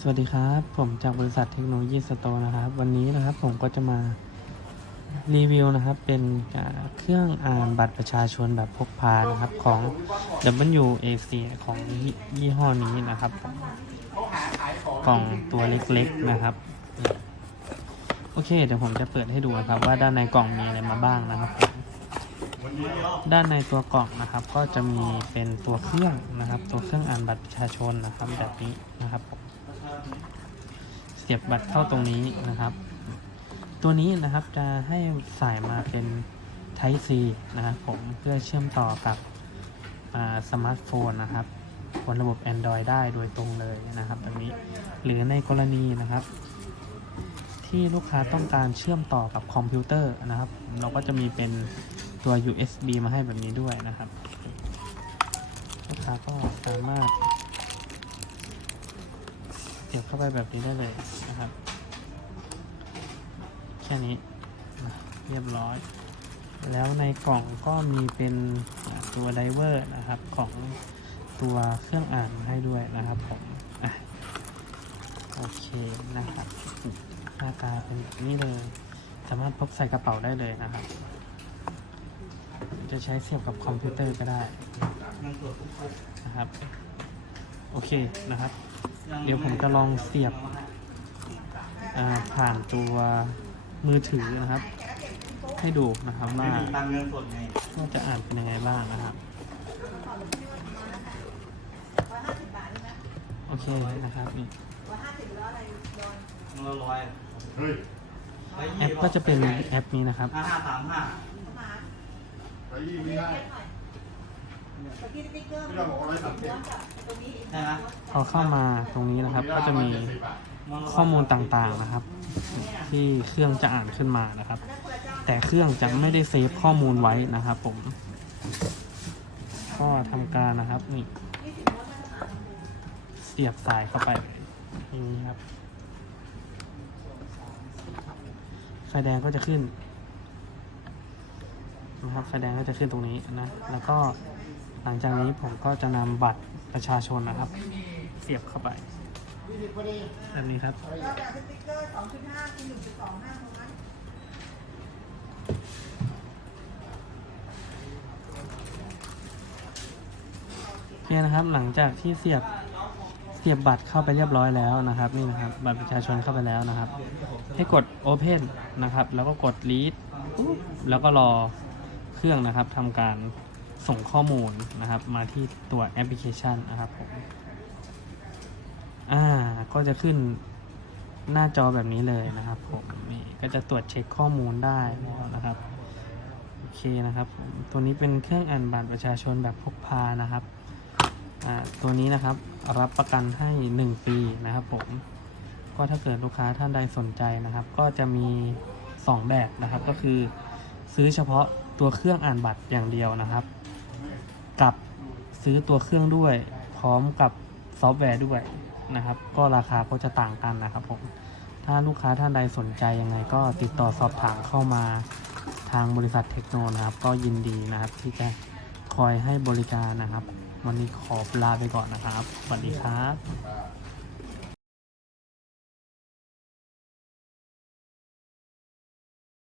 สวัสดีครับ ผมจากบริษัทเทคโนโลยีสโตร์นะครับ วันนี้นะครับผมก็จะมารีวิวนะครับ เป็นเครื่องอ่านบัตรประชาชนแบบพกพานะครับของ WAC ของยี่ห้อนี้นะครับ กล่องตัวเล็กๆนะครับ โอเค เดี๋ยวผมจะเปิดให้ดูนะครับ ว่าด้านในกล่องมีอะไรมาบ้างนะครับ ด้านในตัวกล่องนะครับ ก็จะมีเป็นตัวเครื่องนะครับ ตัวเครื่องอ่านบัตรประชาชนนะครับแบบนี้นะครับผม เสียบบัตรเข้าตรงนี้นะครับ ตัวนี้นะครับจะให้สายมาเป็น Type C นะครับผมเพื่อเชื่อมต่อกับสมาร์ทโฟนนะครับบนระบบ Android ได้โดยตรงเลยนะครับแบบนี้หรือในกรณีนะครับ ที่ลูกค้าต้องการเชื่อมต่อกับคอมพิวเตอร์นะครับ เราก็จะมีเป็นตัว USB มาให้แบบนี้ด้วยนะครับ ลูกค้าก็สามารถ สียบเข้าไปแบบนี้ได้เลยนะครับ แค่นี้เรียบร้อย แล้วในกล่องก็มีเป็นตัวไดเวอร์นะครับของตัวเครื่องอ่านมาให้ด้วยนะครับผมอโอเคนะครับหน้าตาเป็นแบบนี้เลย สามารถพกใส่กระเป๋าได้เลยนะครับ จะใช้เสียบกับคอมพิวเตอร์ก็ได้นะครับ โอเคนะครับ เดี๋ยวผมจะลองเสียบอ่าผ่านตัวมือถือนะครับ ให้ดูนะครับว่าตังเงินสดไงว่าจะอ่านเป็นยังไงบ้างนะครับ โอเคนะครับนี่เงินร้อยเฮ้ยแอปก็จะเป็นแอปนี้นะครับห้าห้าสามห้าไอ้ยี่ไม่ได้ ที่เราบอกว่าร้อยสามสิบใช่ไหมพอเข้ามาตรงนี้นะครับ ก็จะมีข้อมูลต่างๆนะครับ ที่เครื่องจะอ่านขึ้นมานะครับ แต่เครื่องจะไม่ได้เซฟข้อมูลไว้นะครับผม ก็ทำการนะครับนี่เสียบสายเข้าไปอย่างนี้ครับไฟแดงก็จะขึ้นนะครับไฟแดงก็จะขึ้นตรงนี้นะ แล้วก็ หลังจากนี้ผมก็จะนำบัตรประชาชนนะครับ เสียบเข้าไปแบบนี้ครับโอเคนะครับหลังจากที่เสียบเสียบบัตรเข้าไปเรียบร้อยแล้วนะครับนี่นะครับบัตรประชาชนเข้าไปแล้วนะครับ ให้กด Open นะครับ แล้วก็กด Read แล้วก็รอเครื่องนะครับทำการ ส่งข้อมูลนะครับ มาที่ตัวแอปพลิเคชันนะครับผมอ่าก็จะขึ้นหน้าจอแบบนี้เลยนะครับผมนี่ก็จะตรวจเช็คข้อมูลได้แล้วนะครับโอเคนะครับผมตัวนี้เป็นเครื่องอ่านบัตรประชาชนแบบพกพานะครับอ่าตัวนี้นะครับรับประกันให้ 1 ปีนะครับผมก็ถ้าเกิดลูกค้าท่านใดสนใจนะครับ ก็จะมี 2 แบบนะครับก็คือซื้อเฉพาะ ตัวเครื่องอ่านบัตรอย่างเดียวนะครับ กับซื้อตัวเครื่องด้วย พร้อมกับซอฟต์แวร์ด้วยนะครับ ก็ราคาก็จะต่างกันนะครับผมถ้าลูกค้าท่านใดสนใจยังไง ก็ติดต่อสอบถามเข้ามาทางบริษัทเทคโนนะครับ ก็ยินดีนะครับ ที่จะคอยให้บริการนะครับ วันนี้ขอลาไปก่อนนะครับสวัสดีครับ